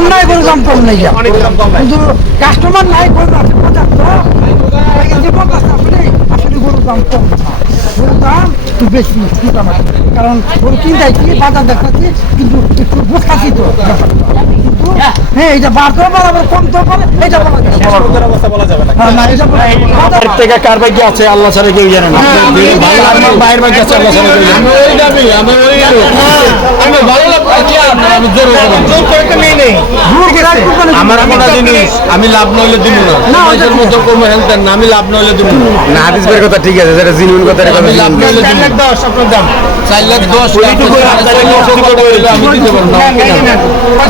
অন্যায় করে দাম কম নেই। কিন্তু কাস্টমার নাই গরু আছে পঞ্চাশ আসলে গরুর দাম কম গরুর দাম একটু বেশি মোটামুটি কারণ গরু কিনতেছি বাজার দেখাচ্ছি কিন্তু একটু বোঝাচ্ছি তো। কিন্তু হ্যাঁ এটা বাড়তেও পারে কমতেও পারে এটা বলা যায় না। ওদের অবস্থা বলা যাবে না। এটা বলা যায় না। বাজার- এর থেকে কার ভাগ্য আছে আল্লাহ ছাড়া কেউ জানে না। আমি- ভাইয়ের ভাগ্য আছে আল্লাহ ছাড়া কেউ জানে না। ওই দাবি আমি ওই আমি ভালো লাগবে আমি জোর জোর করে তো নেই। নেই আমার কোনো জিনিস আমি লাভ নইলে দিব না। মতো আমি লাভ নইলে দিব না। না হাদিস বের কথা ঠিক আছে যেটা জিনুন কথা আমি লাভ নইলে চার দিব লাখ দশ আপনার দাম। চার লাখ দশ লাখ চার লাখ দশ টাকা হইলে আমি দিতে পারব। না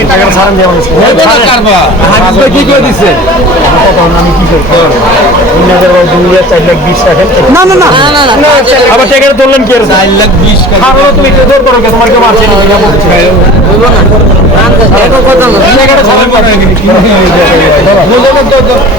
পয়সা টাকা ছাড়েন যে বলছি হইবে না কারবা হাদিস ভাই। কি করে দিছে? তখন আমি কি করব ইনাদের ভাই দুনিয়া চার লাখ বিশ রাখেন না না না। আবার টেকারে ধরলেন কি চার লাখ বিশ টাকা তুমি একটু জোর করো তোমার কেউ মারছে না। এটা বলছে টেকারে ছাড়েন ধরো তাহলে আরও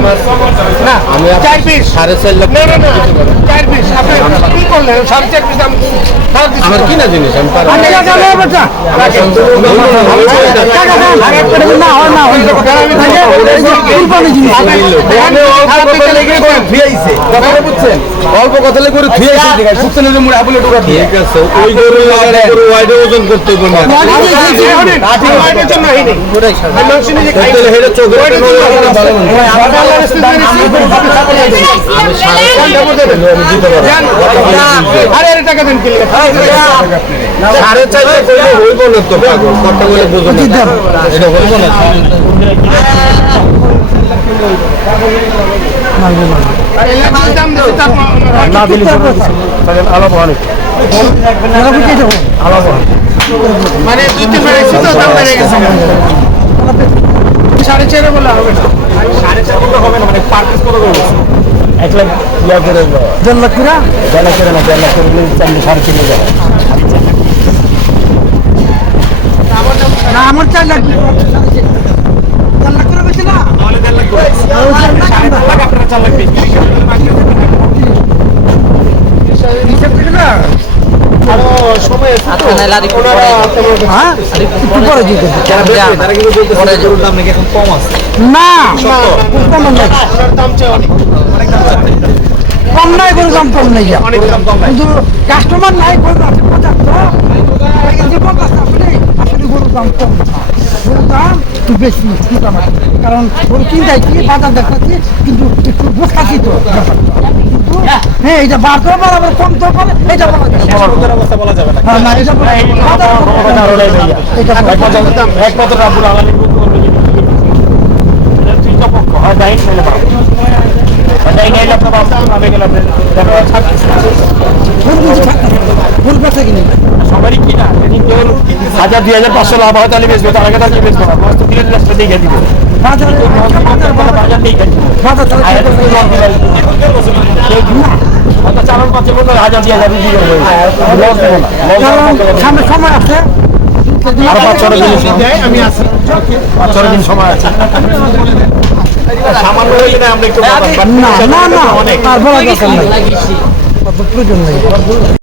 ও না আমি চার পিস সাড়ে চার লাখ না না না চার পিস আপনি কি করলেন সাড়ে চার পিস দাম আমার কিনা জিনিস আমি পারব আমি টাকা নেব বেটা। টাকা দাও। না, হয় না, হয় না। এই যে- এই যে কুরবানি জিনিস। অল্প কথা লেগে করে ধুয়ে এসে যে মুড়ে আবুলে ঢোকা ঠিক আছে ওই গরু ওয়াইডে ওজন করতে হবে না চোখে আলাপ অনেক এরা মানে দুই তিন বেড়ে গেছে। সাড়ে চারে বলে হবে না। সাড়ে চার বলে হবে না মানে পার পিস করে দেবো। এক লাখ ইয়া করে দেড় লাখ করে। দেড় লাখ করে না দেড় লাখ করে চাইলে সাড়ে তিন হাজার না, আমার চার লাখ। চার লাখ করে বেশি না তাহলে দেড় লাখ করে সাড়ে চার লাখ আপনারা চার লাখ পিস হিসাব করে না আরও সময় আছে তো ওনারা তেমন- হ্যাঁ একটু পরে দিয়ে দেবো। তারা কিন্তু বলতেছে গরুর দাম নাকি এখন কম আছে না কম নাই দাম চাচ্ছে। কম নাই করে দাম কম কিন্তু কাস্টমার নাই গরু আছে পঁচাত্তর। এই যে পঞ্চাশ আসলে আসলে গরুর দাম কম। গরুর দাম একটু বেশি কারণ গরু কিনতেছি বাজার দেখাচ্ছি কিন্তু একটু বোঝাচ্ছি তো ব্যাপারটা। হ্যাঁ এটা বাড়তেও পারে আবার কমতেও পারে এটা বলা যাবে না। হ্যাঁ, না এটা বলা যায়। না। বাজার এটা বলা যায়। না। এক পথ রাবুল আলামিন পক্ষ। হয় ডাইন মেলে পাবো ডাইন এলে আপনার বাবা আমি গেলে গরু বেচা কিনে সবারই কি না? কিন্তু হাজার দুই হাজার পাঁচশো লাভ হয় তাহলে বেচবে তার আগে তাহলে বেচবে? না কিনে লাস্টে দেখে দিবে বাজার বলে বাজার দিবে হাজার খেতে দুই হবে। লাখ হয়তো চালান পাচ্ছে বলতে হাজার দুই হাজার বিক্রি করবে লস দেবো না। কারণ সামনে সময় আছে। আরও পাঁচ ছটা দিন দেয়, আমি আছি পাঁচ ছটা দিন সময় আছে। সামান্য গেলে আমরা একটু না না নাই। প্রয়োজন নেই।